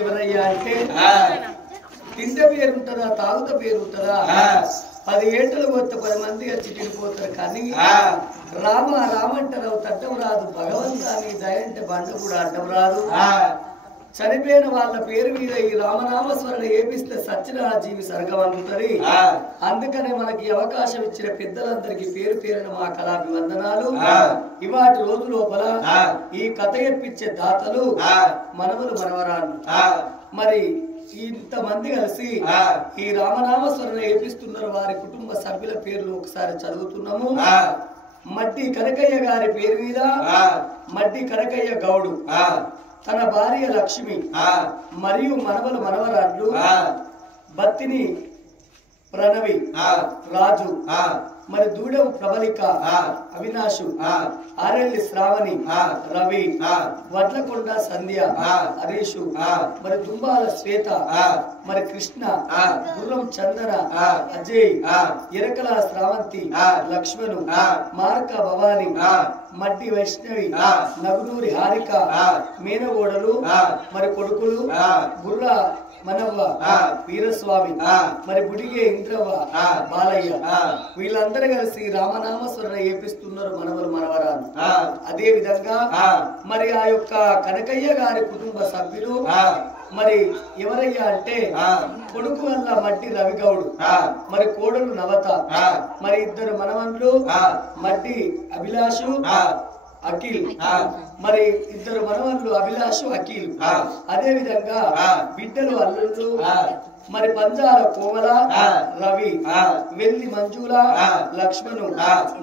ఎవరయ్యా అంటే తింటే పేరు ఉంటుందా తాగుత పేరు ఉంటుందా 10 ఏటలు కొత్త 10 మంది వచ్చి తిరిగిపోతారు కానీ రామ రామంటారు తట్టం రాదు భగవంతా నీ దయంటే బండ కూడా అడ్డం రాదు చనిపోయిన వాళ్ళ పేరు మీద ఈ రామనామస్మరణ ఏపిస్తే సత్యన జీవి స్వర్గం అందుతుంది అందుకనే మనకి అవకాశం ఇచ్చిన పెద్దలందరికీ పేరు పేరున మా కళాభివందనాలు ఇవాటి రోజు లోపల ఈ కథ ఎప్పించే దాతలు మనవలు మనవరాలు మరి ఇంతమంది కలిసి ఈ రామనామస్మరణ ఏపిస్తున్నారు వారి కుటుంబ సభ్యుల పేర్లు ఒకసారి చదువుతున్నాము మడ్డి కనకయ్య గారి పేరు మీద మడ్డి కనకయ్య గౌడు తన భార్య లక్ష్మి మరియు మనవలు మనవరాళ్ళు బత్తిని ప్రణవి రాజు మరి దూడెం ప్రబలిక అవినాషు ఆరెల్లి శ్రావణి రవి వడ్లకొండ సంధ్య హరీషు మరి దుంబాల శ్వేత మరి కృష్ణ గుర్రం చందన అజయ్ ఎరకల శ్రావంతి లక్ష్మణు మార్క భవాని మడ్డి వైష్ణవి నగునూరి హారిక మేనగోడలు మరి కొడుకులు బుర్ర మనవ్వ వీరస్వామి మరి బుడిగే ఇంద్రవ్వ బాలయ్య వీళ్ళందరూ కలిసి రామనామస్మరణ ఏపిస్తున్నారు మనవలు మనవరాలు అదే విధంగా మరి ఆ యొక్క కనకయ్య గారి కుటుంబ సభ్యులు మరి ఎవరయ్యా అంటే కొడుకు వల్ల మడ్డి రవిగౌడు మరి కోడలు నవత మరి ఇద్దరు మనవన్లు మడ్డి అభిలాషు అఖిల్ మరి ఇద్దరు మనవన్లు అభిలాషు అఖిల్ అదే విధంగా బిడ్డలు అల్లుళ్ళు మరి పంజాల కోమల రవి వెల్లి మంజుల లక్ష్మణు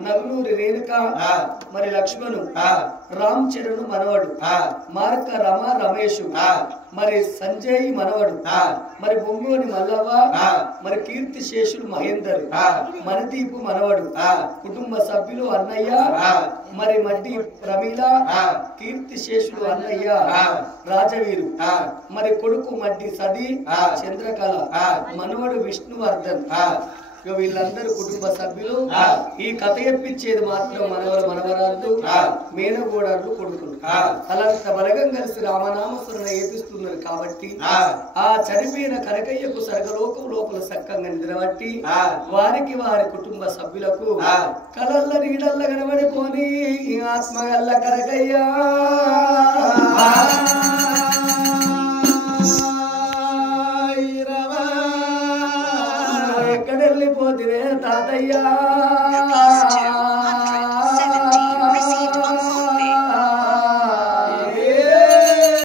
నగునూరి రేణుక మరి లక్ష్మణు రామ్ చరణ్ మనవడు మార్క రమ రమేష్ మరి సంజయ్ మనవడు మరి బొంగోని మల్లవ్వ మరి కీర్తి శేషులు మహేందర్ మణిదీపు మనవడు కుటుంబ సభ్యులు అన్నయ్య మరి మడ్డి ప్రమీల కీర్తి శేషులు అన్నయ్య రాజవీరు మరి కొడుకు మడ్డి సది చంద్రకళ మనవడు విష్ణువర్ధన్ వీళ్ళందరూ కుటుంబ సభ్యులు ఈ కథ ఎప్పించేది మాత్రం మనవరు మనవరాలు మేనగోడలు కొడుకులు అలాంటి బలగం కలిసి రామనామస్మరణ ఏపిస్తున్నారు కాబట్టి ఆ చనిపోయిన కనకయ్యకు స్వర్గలోకం లోపల సక్కంగా నిద్రబట్టి వారికి వారి కుటుంబ సభ్యులకు కలల్ల నీడల్ల కనబడిపోని ఆత్మగల్ల కనకయ్య